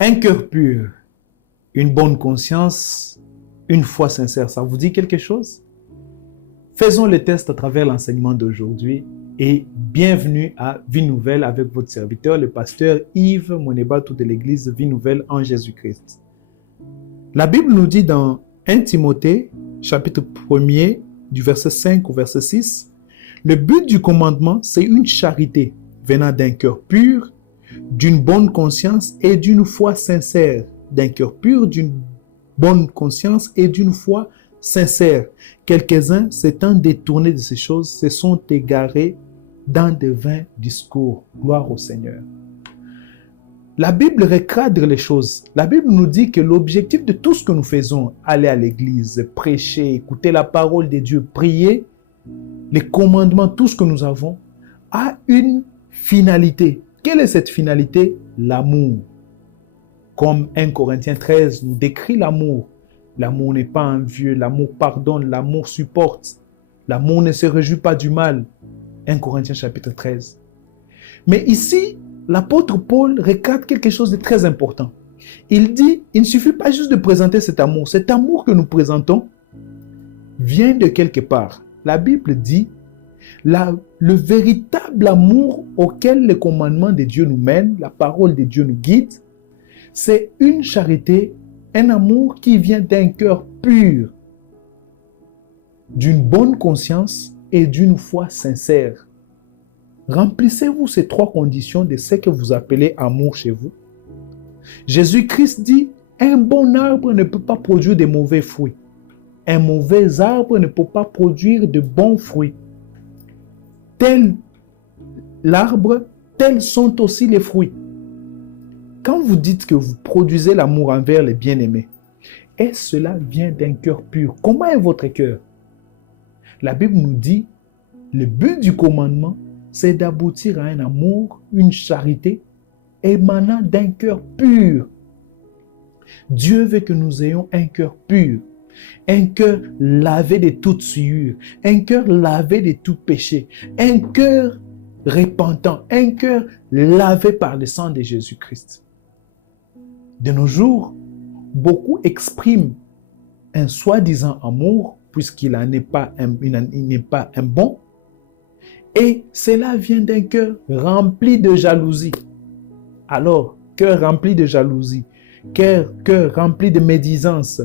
Un cœur pur, une bonne conscience, une foi sincère, ça vous dit quelque chose? Faisons le test à travers l'enseignement d'aujourd'hui et bienvenue à Vie Nouvelle avec votre serviteur, le pasteur Yves Monebatou de l'église Vie Nouvelle en Jésus-Christ. La Bible nous dit dans 1 Timothée, chapitre 1er, du verset 5 au verset 6, le but du commandement, c'est une charité venant d'un cœur pur, d'une bonne conscience et d'une foi sincère. D'un cœur pur, d'une bonne conscience et d'une foi sincère. Quelques-uns, s'étant détournés de ces choses, se sont égarés dans de vains discours. Gloire au Seigneur. La Bible recadre les choses. La Bible nous dit que l'objectif de tout ce que nous faisons, aller à l'église, prêcher, écouter la parole de Dieu, prier, les commandements, tout ce que nous avons, a une finalité. Quelle est cette finalité? L'amour. Comme 1 Corinthiens 13 nous décrit l'amour. L'amour n'est pas envieux, l'amour pardonne, l'amour supporte. L'amour ne se réjouit pas du mal. 1 Corinthiens chapitre 13. Mais ici, l'apôtre Paul recadre quelque chose de très important. Il dit, il ne suffit pas juste de présenter cet amour. Cet amour que nous présentons vient de quelque part. La Bible dit, le véritable amour auquel les commandements de Dieu nous mènent, la parole de Dieu nous guide, c'est une charité, un amour qui vient d'un cœur pur, d'une bonne conscience et d'une foi sincère. Remplissez-vous ces trois conditions de ce que vous appelez amour chez vous. Jésus-Christ dit, un bon arbre ne peut pas produire de mauvais fruits. Un mauvais arbre ne peut pas produire de bons fruits. Tel l'arbre, tels sont aussi les fruits. Quand vous dites que vous produisez l'amour envers les bien-aimés, et cela vient d'un cœur pur. Comment est votre cœur? La Bible nous dit, le but du commandement, c'est d'aboutir à un amour, une charité émanant d'un cœur pur. Dieu veut que nous ayons un cœur pur, un cœur lavé de toute souillure, un cœur lavé de tout péché, un cœur repentant, un cœur lavé par le sang de Jésus-Christ. De nos jours, beaucoup expriment un soi-disant amour, puisqu'il n'est pas un bon, et cela vient d'un cœur rempli de jalousie. Alors, cœur rempli de jalousie, cœur rempli de médisance,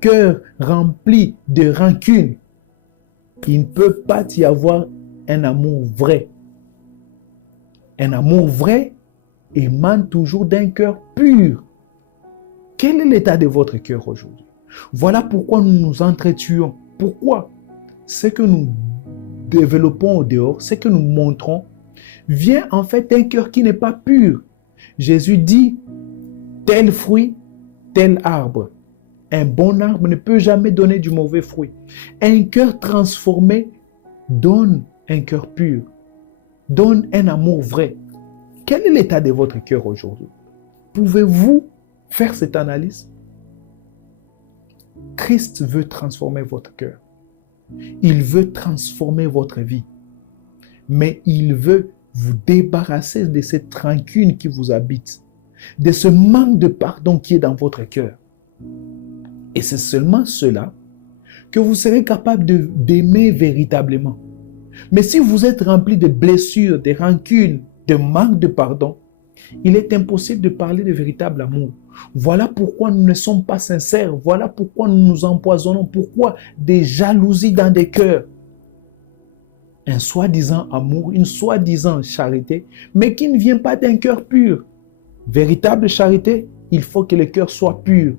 cœur rempli de rancune, il ne peut pas y avoir un amour vrai. Un amour vrai émane toujours d'un cœur pur. Quel est l'état de votre cœur aujourd'hui? Voilà pourquoi nous nous entretuons. Pourquoi? Ce que nous développons au dehors, ce que nous montrons, vient en fait d'un cœur qui n'est pas pur. Jésus dit, tel fruit, tel arbre. Un bon arbre ne peut jamais donner du mauvais fruit. Un cœur transformé donne un cœur pur, donne un amour vrai. Quel est l'état de votre cœur aujourd'hui? Pouvez-vous faire cette analyse? Christ veut transformer votre cœur. Il veut transformer votre vie. Mais il veut vous débarrasser de cette rancune qui vous habite, de ce manque de pardon qui est dans votre cœur. Et c'est seulement cela que vous serez capable d'aimer véritablement. Mais si vous êtes rempli de blessures, de rancunes, de manque de pardon, il est impossible de parler de véritable amour. Voilà pourquoi nous ne sommes pas sincères. Voilà pourquoi nous nous empoisonnons. Pourquoi des jalousies dans des cœurs. Un soi-disant amour, une soi-disant charité, mais qui ne vient pas d'un cœur pur. Véritable charité, il faut que le cœur soit pur.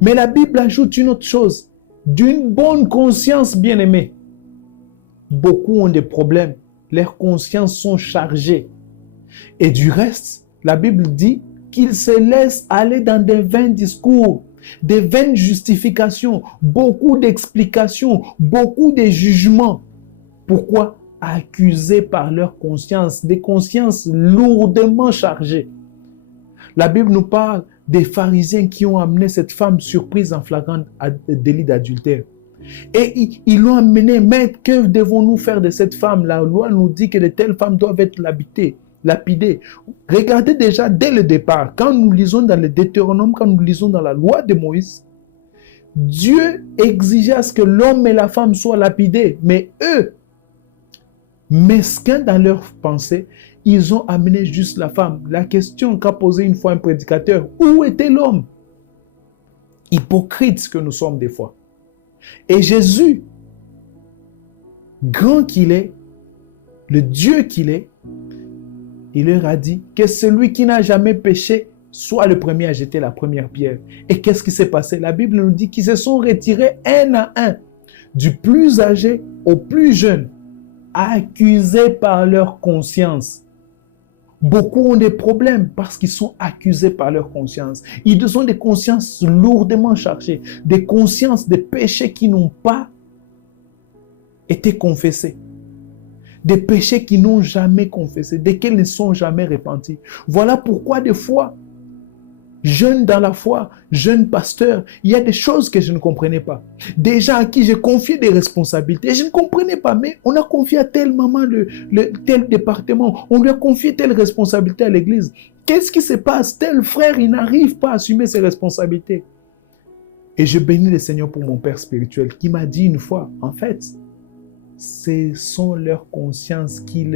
Mais la Bible ajoute une autre chose. D'une bonne conscience, bien-aimée. Beaucoup ont des problèmes. Leurs consciences sont chargées. Et du reste, la Bible dit qu'ils se laissent aller dans des vains discours. des vaines justifications, beaucoup d'explications, beaucoup de jugements. Pourquoi? Accusés par leur conscience, des consciences lourdement chargées. La Bible nous parle des pharisiens qui ont amené cette femme surprise en flagrant délit d'adultère. Et ils l'ont amené, maître, que devons-nous faire de cette femme? La loi nous dit que de telles femmes doivent être lapidées. Regardez déjà dès le départ, quand nous lisons dans le Deutéronome, quand nous lisons dans la loi de Moïse, Dieu exigeait à ce que l'homme et la femme soient lapidés. Mais eux, mesquins dans leur pensée, ils ont amené juste la femme. La question qu'a posée une fois un prédicateur, où était l'homme? Hypocrites que nous sommes des fois. Et Jésus, grand qu'il est, le Dieu qu'il est, il leur a dit que celui qui n'a jamais péché soit le premier à jeter la première pierre. Et qu'est-ce qui s'est passé? La Bible nous dit qu'ils se sont retirés un à un, du plus âgé au plus jeune, accusés par leur conscience. Beaucoup ont des problèmes parce qu'ils sont accusés par leur conscience. Ils ont des consciences lourdement chargées, des consciences de péchés qui n'ont pas été confessés, des péchés qui n'ont jamais confessés, desquels ils ne sont jamais repentis. Voilà pourquoi des fois, jeune dans la foi, jeune pasteur, il y a des choses que je ne comprenais pas. Des gens à qui j'ai confié des responsabilités, je ne comprenais pas, mais on a confié à telle maman tel département, on lui a confié telle responsabilité à l'église. Qu'est-ce qui se passe? Tel frère, il n'arrive pas à assumer ses responsabilités. Et je bénis le Seigneur pour mon père spirituel qui m'a dit une fois, en fait, ce sont leurs consciences qui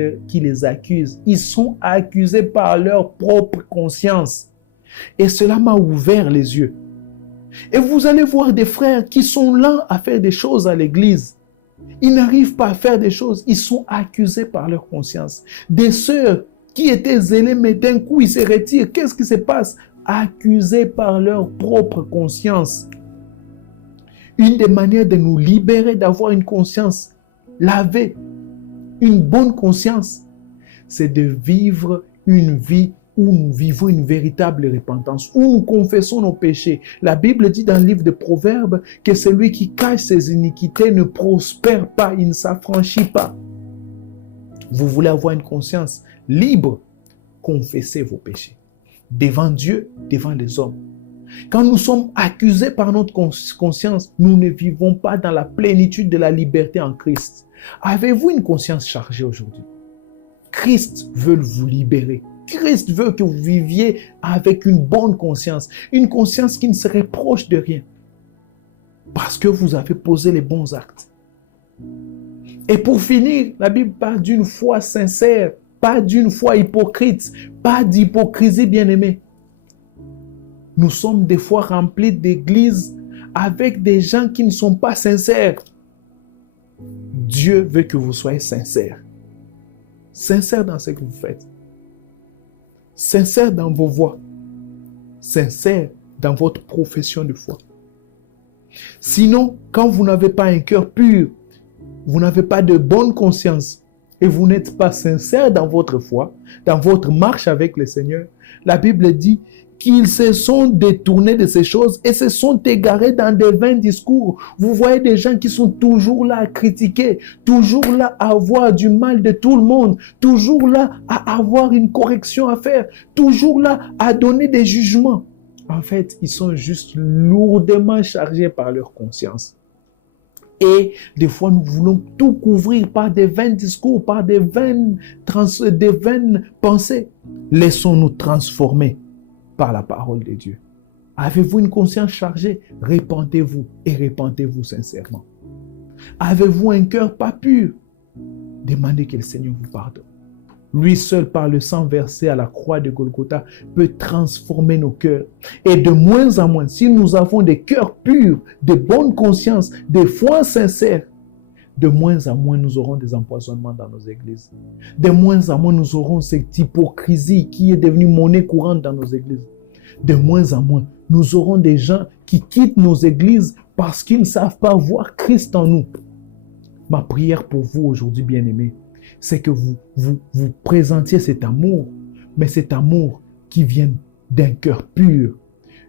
les accusent. Ils sont accusés par leur propre conscience. Et cela m'a ouvert les yeux. Et vous allez voir des frères qui sont lents à faire des choses à l'église. Ils n'arrivent pas à faire des choses. Ils sont accusés par leur conscience. Des sœurs qui étaient zélées, mais d'un coup, ils se retirent. Qu'est-ce qui se passe? Accusés par leur propre conscience. Une des manières de nous libérer, d'avoir une conscience lavée, une bonne conscience, c'est de vivre une vie où nous vivons une véritable repentance, où nous confessons nos péchés. La Bible dit dans le livre de Proverbes que celui qui cache ses iniquités ne prospère pas, il ne s'affranchit pas. Vous voulez avoir une conscience libre, confessez vos péchés. Devant Dieu, devant les hommes. Quand nous sommes accusés par notre conscience, nous ne vivons pas dans la plénitude de la liberté en Christ. Avez-vous une conscience chargée aujourd'hui? Christ veut vous libérer. Christ veut que vous viviez avec une bonne conscience, une conscience qui ne se reproche de rien, parce que vous avez posé les bons actes. Et pour finir, la Bible parle d'une foi sincère, pas d'une foi hypocrite, pas d'hypocrisie, bien-aimés. Nous sommes des fois remplis d'églises avec des gens qui ne sont pas sincères. Dieu veut que vous soyez sincères. Sincères dans ce que vous faites. Sincère dans vos voies, sincère dans votre profession de foi. Sinon, quand vous n'avez pas un cœur pur, vous n'avez pas de bonne conscience et vous n'êtes pas sincère dans votre foi, dans votre marche avec le Seigneur, la Bible dit qu'ils se sont détournés de ces choses et se sont égarés dans des vains discours. Vous voyez des gens qui sont toujours là à critiquer, toujours là à avoir du mal de tout le monde, toujours là à avoir une correction à faire, toujours là à donner des jugements. En fait, ils sont juste lourdement chargés par leur conscience. Et des fois, nous voulons tout couvrir par des vains discours, par des vaines pensées. Laissons-nous transformer par la parole de Dieu. Avez-vous une conscience chargée? Repentez-vous et repentez-vous sincèrement. Avez-vous un cœur pas pur? Demandez que le Seigneur vous pardonne. Lui seul, par le sang versé à la croix de Golgotha, peut transformer nos cœurs. Et de moins en moins, si nous avons des cœurs purs, de bonne conscience, des foi sincères, de moins en moins nous aurons des empoisonnements dans nos églises. De moins en moins nous aurons cette hypocrisie qui est devenue monnaie courante dans nos églises. De moins en moins nous aurons des gens qui quittent nos églises parce qu'ils ne savent pas voir Christ en nous. Ma prière pour vous aujourd'hui, bien-aimés, c'est que vous présentiez cet amour, mais cet amour qui vient d'un cœur pur,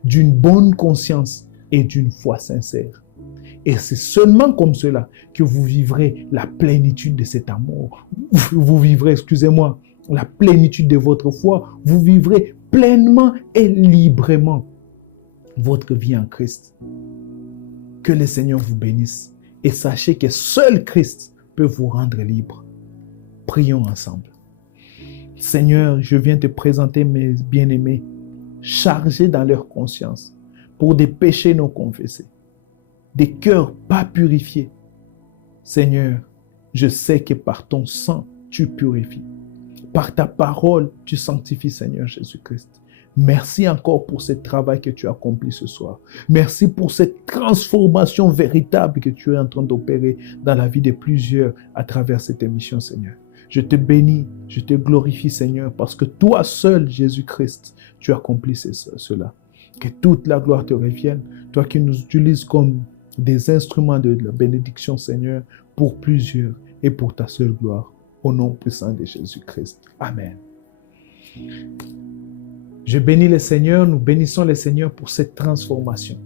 d'une bonne conscience, et d'une foi sincère. Et c'est seulement comme cela que vous vivrez la plénitude de cet amour. Vous vivrez, excusez-moi, la plénitude de votre foi. Vous vivrez pleinement et librement votre vie en Christ. Que le Seigneur vous bénisse. Et sachez que seul Christ peut vous rendre libre. Prions ensemble. Seigneur, je viens te présenter mes bien-aimés, chargés dans leur conscience pour des péchés non confessés, des cœurs pas purifiés. Seigneur, je sais que par ton sang, tu purifies. Par ta parole, tu sanctifies, Seigneur Jésus-Christ. Merci encore pour ce travail que tu as accompli ce soir. Merci pour cette transformation véritable que tu es en train d'opérer dans la vie de plusieurs à travers cette émission, Seigneur. Je te bénis, je te glorifie, Seigneur, parce que toi seul, Jésus-Christ, tu as accompli cela. Que toute la gloire te revienne, toi qui nous utilises comme des instruments de la bénédiction, Seigneur, pour plusieurs et pour ta seule gloire. Au nom puissant de Jésus-Christ. Amen. Je bénis le Seigneur, nous bénissons le Seigneur pour cette transformation,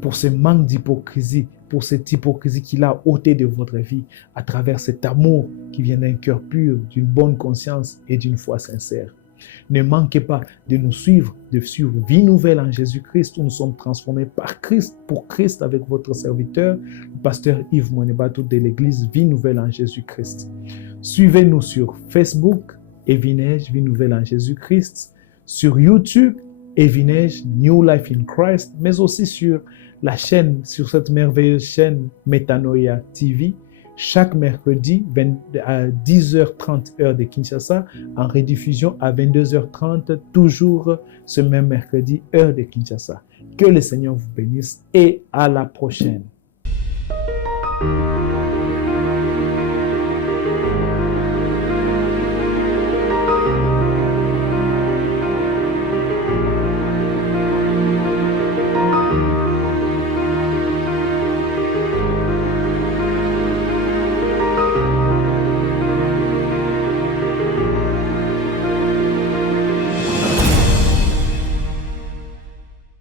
pour ce manque d'hypocrisie, pour cette hypocrisie qu'il a ôtée de votre vie à travers cet amour qui vient d'un cœur pur, d'une bonne conscience et d'une foi sincère. Ne manquez pas de nous suivre, de suivre Vie Nouvelle en Jésus-Christ, où nous sommes transformés par Christ, pour Christ, avec votre serviteur, le pasteur Yves Monebato de l'église Vie Nouvelle en Jésus-Christ. Suivez-nous sur Facebook, Evinej, Vie Nouvelle en Jésus-Christ, sur YouTube, Evinej, New Life in Christ, mais aussi sur la chaîne, sur cette merveilleuse chaîne Metanoia TV, chaque mercredi à 10h30 heure de Kinshasa, en rediffusion à 22h30, toujours ce même mercredi heure de Kinshasa. Que le Seigneur vous bénisse et à la prochaine.